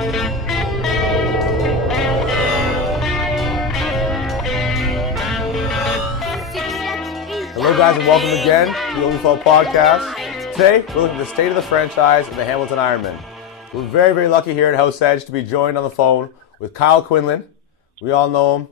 Hello guys and welcome again to the OVFL podcast. Today we're looking at the state of the franchise and the Hamilton Ironmen. We're very, very lucky here at House Edge to be joined on the phone with Kyle Quinlan. We all know him.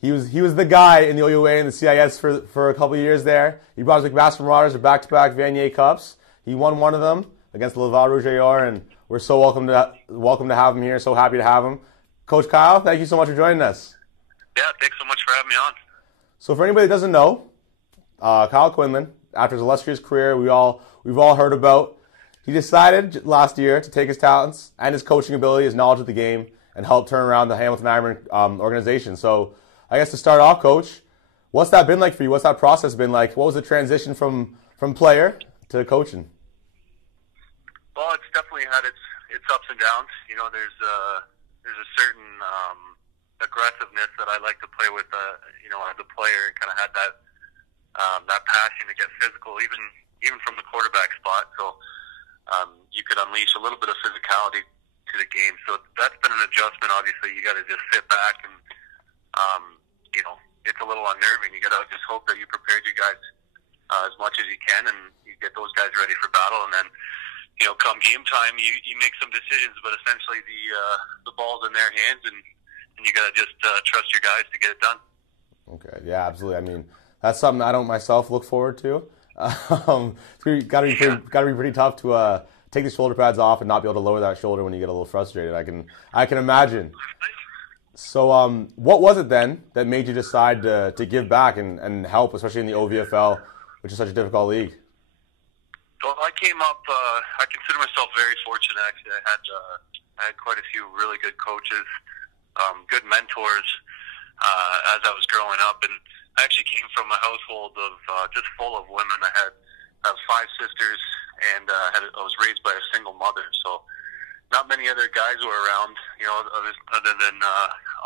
He was the guy in the OUA and the CIS for a couple of years there. He brought his McMaster Marauders to back-to-back Vanier Cups. He won one of them against the Laval Rouge et Or, and we're so welcome to have him here. So happy to have him. Coach Kyle, thank you so much for joining us. Yeah, thanks so much for having me on. So for anybody that doesn't know, Kyle Quinlan, after his illustrious career we've all heard about, he decided last year to take his talents and his coaching ability, his knowledge of the game, and help turn around the Hamilton Ironmen organization. So I guess to start off, Coach, what's that been like for you? What's that process been like? What was the transition from player to coaching? Well, it's definitely had its ups and downs. You know, there's a certain aggressiveness that I like to play with, as a player, and kind of had that passion to get physical, even from the quarterback spot. So you could unleash a little bit of physicality to the game. So that's been an adjustment. Obviously, you got to just sit back and, it's a little unnerving. You got to just hope that you prepared your guys as much as you can, and you get those guys ready for battle. And then, come game time, you make some decisions, but essentially the ball's in their hands, and you got to just trust your guys to get it done. Okay, yeah, absolutely. I mean, that's something I don't myself look forward to. It's got to be pretty tough to take the shoulder pads off and not be able to lower that shoulder when you get a little frustrated. I can imagine. So, what was it then that made you decide to give back and help, especially in the OVFL, which is such a difficult league? Well, I came up. I consider myself very fortunate. Actually, I had quite a few really good coaches, good mentors as I was growing up, and I actually came from a household of just full of women. I have 5 sisters, and I was raised by a single mother. So, not many other guys were around, other than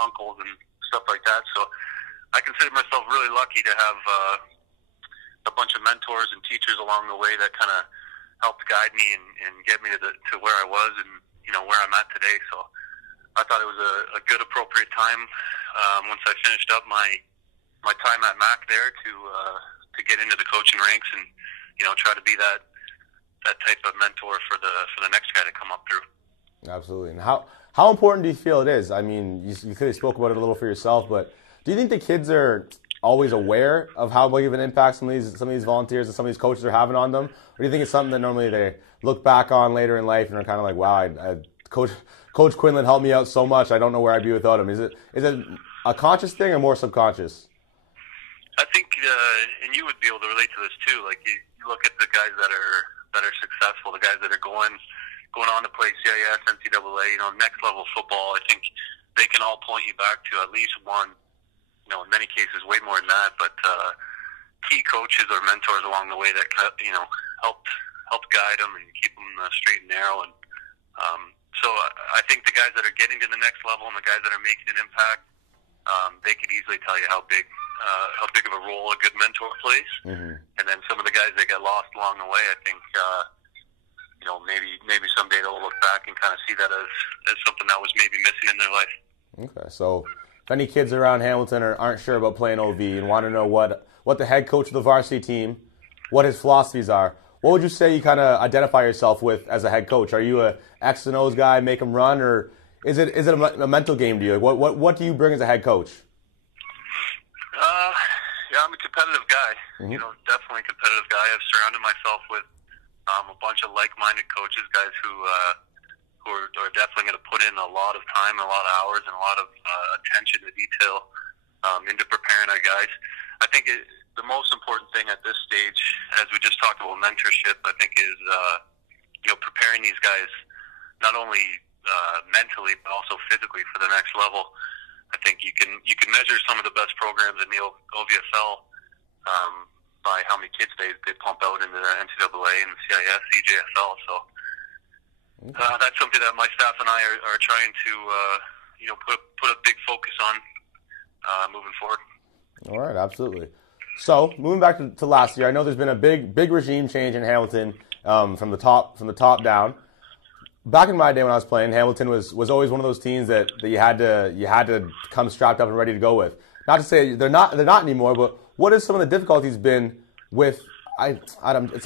uncles and stuff like that. So, I consider myself really lucky to have a bunch of mentors and teachers along the way that kind of helped guide me and get me to where I was and where I'm at today. So, I thought it was a good, appropriate time once I finished up my time at Mac there to get into the coaching ranks and try to be that type of mentor for the next guy to come up through. Absolutely. And how important do you feel it is? I mean, you could have spoke about it a little for yourself, but do you think the kids are always aware of how big of an impact some of these volunteers and some of these coaches are having on them, or do you think it's something that normally they look back on later in life and are kind of like, wow, Coach Quinlan helped me out so much, I don't know where I'd be without him? Is it a conscious thing or more subconscious? I think, and you would be able to relate to this too. Like you look at the guys that are successful, the guys that are going on to play CIS, NCAA, next level football. I think they can all point you back to at least one, in many cases way more than that, but key coaches or mentors along the way that helped guide them and keep them straight and narrow. And so I think the guys that are getting to the next level and the guys that are making an impact, they could easily tell you how big of a role a good mentor plays. Mm-hmm. And then some of the guys that get lost along the way, I think, maybe someday they'll look back and kind of see that as something that was maybe missing in their life. Okay, so if any kids around Hamilton aren't sure about playing OV and want to know what the head coach of the varsity team, what his philosophies are, what would you say you kind of identify yourself with as a head coach? Are you a X and O's guy, make them run, or is it a mental game to you? What do you bring as a head coach? Yeah, I'm a competitive guy. Mm-hmm. Definitely a competitive guy. I've surrounded myself with a bunch of like-minded coaches, guys who are definitely going to put in a lot of time, a lot of hours, and a lot of attention to detail into preparing our guys. I think the most important thing at this stage, as we just talked about mentorship, I think is preparing these guys not only mentally but also physically for the next level. I think you can measure some of the best programs in the OVFL by how many kids they pump out into the NCAA and CIS, CJFL. So that's something that my staff and I are trying to put a big focus on moving forward. All right, absolutely. So moving back to last year, I know there's been a big regime change in Hamilton from the top down. back in my day when I was playing, Hamilton was always one of those teams that you had to come strapped up and ready to go with. Not to say they're not anymore, but what has some of the difficulties been with? It's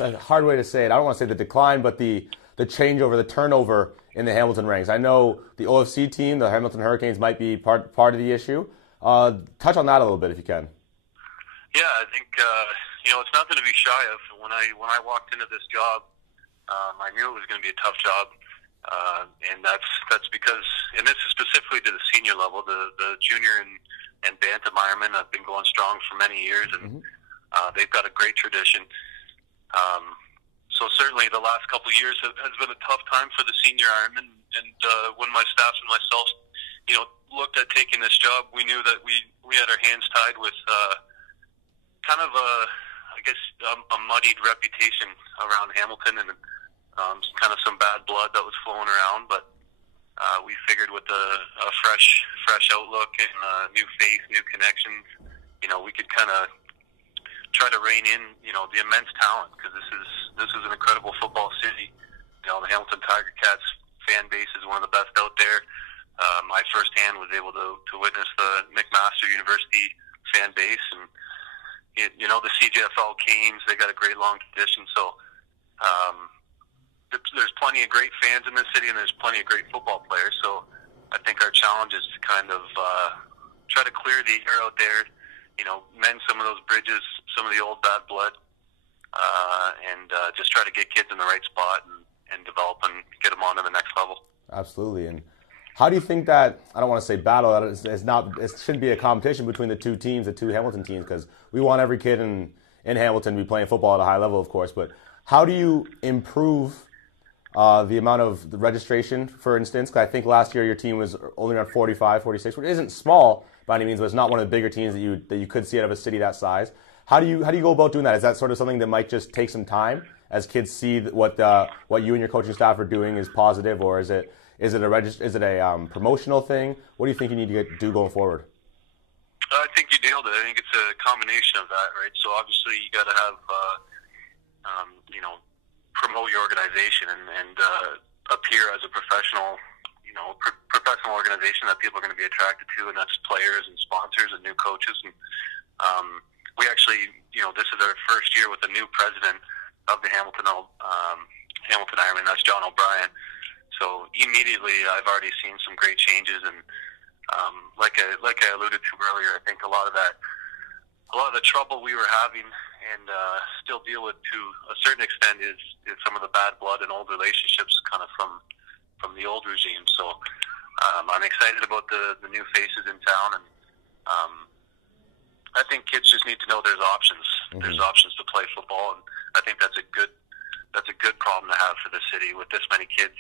a hard way to say it. I don't want to say the decline, but the changeover, the turnover in the Hamilton ranks. I know the OFC team, the Hamilton Hurricanes, might be part of the issue. Touch on that a little bit if you can. Yeah, I think it's nothing to be shy of. When I walked into this job, I knew it was going to be a tough job, and that's because, and this is specifically to the senior level, the junior and bantam Ironmen have been going strong for many years, and they've got a great tradition. So certainly the last couple of years has been a tough time for the senior Ironmen, and when my staff and myself, looked at taking this job, we knew that we had our hands tied with kind of a muddied reputation around Hamilton, and kind of some bad blood that was flowing around. But we figured with a fresh outlook and new face, new connections, we could kind of try to rein in, the immense talent, because this is an incredible football city. The Hamilton Tiger Cats fan base is one of the best out there. I firsthand was able to witness the McMaster University fan base, and the CJFL Canes, they got a great long tradition. So there's plenty of great fans in this city, and there's plenty of great football players. So I think our challenge is to kind of try to clear the air out there, mend some of those bridges, some of the old bad blood, and just try to get kids in the right spot and develop and get them on to the next level. Absolutely. And how do you think that, I don't want to say battle, it shouldn't be a competition between the two teams, the two Hamilton teams, because we want every kid in Hamilton to be playing football at a high level, of course, but how do you improve the amount of the registration, for instance? Because I think last year your team was only around 45, 46, which isn't small by any means, but it's not one of the bigger teams that you could see out of a city that size. How do you go about doing that? Is that sort of something that might just take some time as kids see what you and your coaching staff are doing is positive, or is it a promotional thing? What do you think you need to do going forward? I think you nailed it. I think it's a combination of that, right? So obviously you got to have, promote your organization and appear as a professional, professional organization that people are going to be attracted to, and that's players and sponsors and new coaches. And we actually, this is our first year with a new president of the Hamilton Ironmen. That's John O'Brien. So immediately, I've already seen some great changes, and like I alluded to earlier, I think a lot of the trouble we were having and still deal with to a certain extent is some of the bad blood and old relationships, kind of from the old regime. So I'm excited about the new faces in town, and I think kids just need to know there's options. Mm-hmm. There's options to play football, and I think that's a good problem to have for the city with this many kids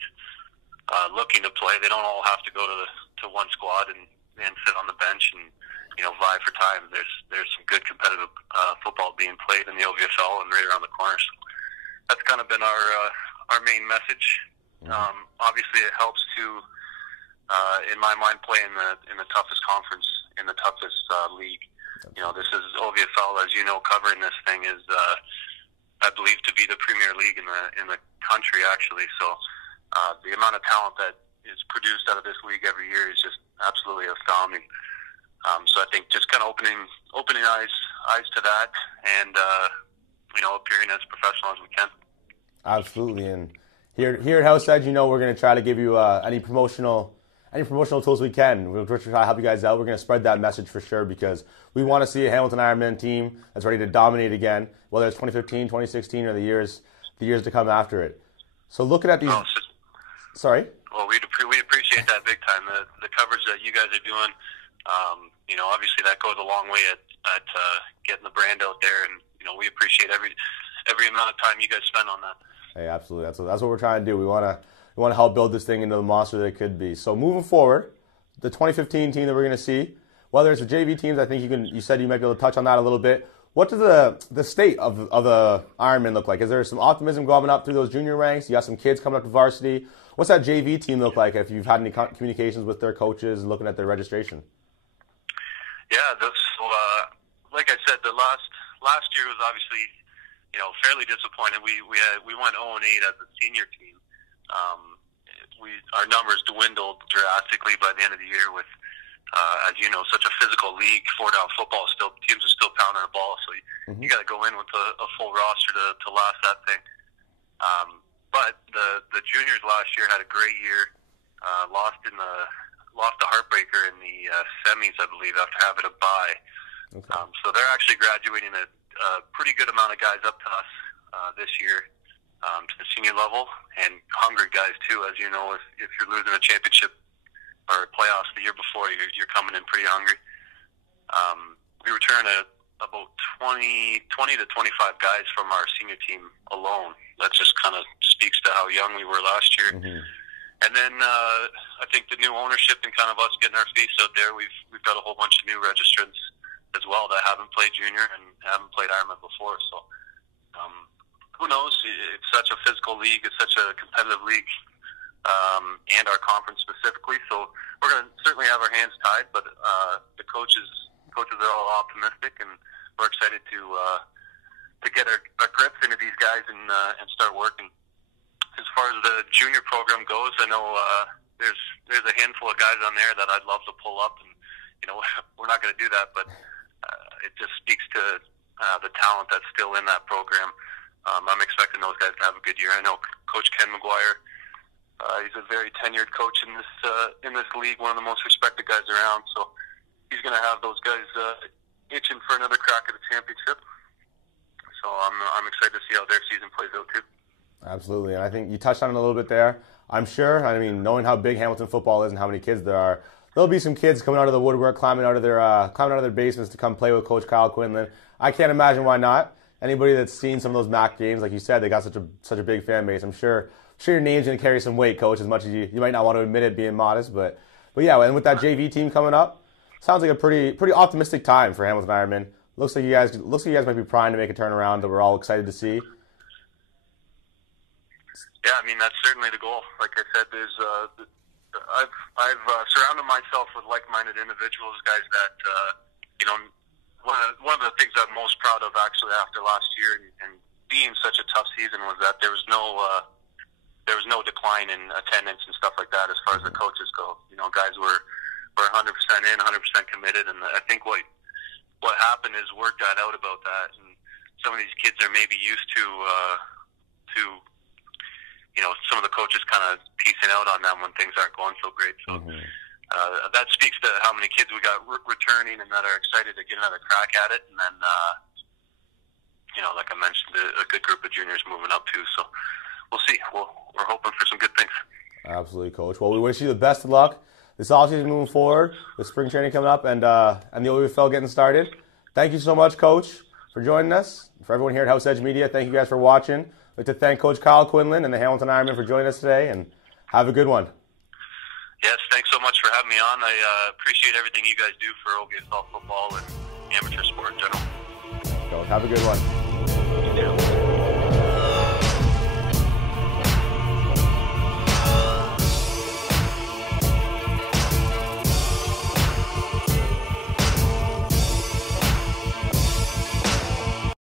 looking to play. They don't all have to go to one squad and sit on the bench and vie for time. There's some good competitive football being played in the OVFL and right around the corner. So that's kind of been our main message. Mm-hmm. Obviously, it helps to, in my mind, play in the toughest conference, in the toughest league. This is OVFL, as you know, covering this thing is, I believe, to be the premier league in the country, actually. So the amount of talent that is produced out of this league every year is just absolutely astounding. So I think just kind of opening eyes to that, and appearing as professional as we can. Absolutely, and here at House Edge, we're going to try to give you any promotional tools we can. We'll try to help you guys out. We're going to spread that message for sure, because we want to see a Hamilton Ironmen team that's ready to dominate again, whether it's 2015, 2016, or the years to come after it. So looking at these, sorry. Well, we appreciate that big time. The coverage that you guys are doing. Obviously that goes a long way at getting the brand out there, and we appreciate every amount of time you guys spend on that. Hey, absolutely. That's what we're trying to do. We want to help build this thing into the monster that it could be. So moving forward, the 2015 team that we're going to see, whether it's the JV teams, I think you said you might be able to touch on that a little bit. What does the state of the Ironmen look like? Is there some optimism going up through those junior ranks? You got some kids coming up to varsity. What's that JV team look like, if you've had any communications with their coaches and looking at their registration? Yeah, like I said, the last year was obviously, fairly disappointing. We went 0-8 as a senior team. our numbers dwindled drastically by the end of the year with, as you know, such a physical league. 4-down football, teams are still pounding the ball, so you got to go in with a full roster to last that thing. But the juniors last year had a great year. Lost a heartbreaker in the semis, I believe, after having a bye. Okay. So they're actually graduating a pretty good amount of guys up to us this year to the senior level, and hungry guys too. As you know, if you're losing a championship or playoffs the year before, you're coming in pretty hungry. We return about 20 to 25 guys from our senior team alone. That just kind of speaks to how young we were last year. Mm-hmm. And then I think the new ownership and kind of us getting our face out there, we've got a whole bunch of new registrants as well that haven't played junior and haven't played Ironman before. So who knows? It's such a physical league. It's such a competitive league, and our conference specifically. So we're going to certainly have our hands tied, but the coaches are all optimistic, and we're excited to get our grips into these guys and start working. As far as the junior program goes, I know there's a handful of guys on there that I'd love to pull up, and we're not going to do that, but it just speaks to the talent that's still in that program. I'm expecting those guys to have a good year. I know Coach Ken McGuire, he's a very tenured coach in this league, one of the most respected guys around, so he's going to have those guys itching for another crack at the championship. So I'm excited to see how their season plays out too. Absolutely, and I think you touched on it a little bit there. I'm sure, knowing how big Hamilton football is and how many kids there are, there'll be some kids coming out of the woodwork, climbing out of their basements to come play with Coach Kyle Quinlan. I can't imagine why not. Anybody that's seen some of those MAC games, like you said, they got such a big fan base. I'm sure your name's going to carry some weight, Coach, as much as you might not want to admit it, being modest. But yeah, and with that JV team coming up, sounds like a pretty optimistic time for Hamilton Ironmen. Looks like you guys might be primed to make a turnaround that we're all excited to see. Yeah, that's certainly the goal. Like I said, I've surrounded myself with like-minded individuals, guys that one of the things I'm most proud of actually after last year and being such a tough season was that there was no decline in attendance and stuff like that as far as the coaches go. Guys were 100% in, 100% committed, and I think what happened is word got out about that, and some of these kids are maybe used to some of the coaches kind of piecing out on them when things aren't going so great. So that speaks to how many kids we got returning and that are excited to get another crack at it. And then, like I mentioned, a good group of juniors moving up too. So we'll see. We're hoping for some good things. Absolutely, Coach. Well, we wish you the best of luck this offseason moving forward with spring training coming up and the OVFL getting started. Thank you so much, Coach, for joining us. For everyone here at House Edge Media, thank you guys for watching. I'd like to thank Coach Kyle Quinlan and the Hamilton Ironmen for joining us today, and have a good one. Yes, thanks so much for having me on. I appreciate everything you guys do for OVFL football and amateur sport in general. Have a good one.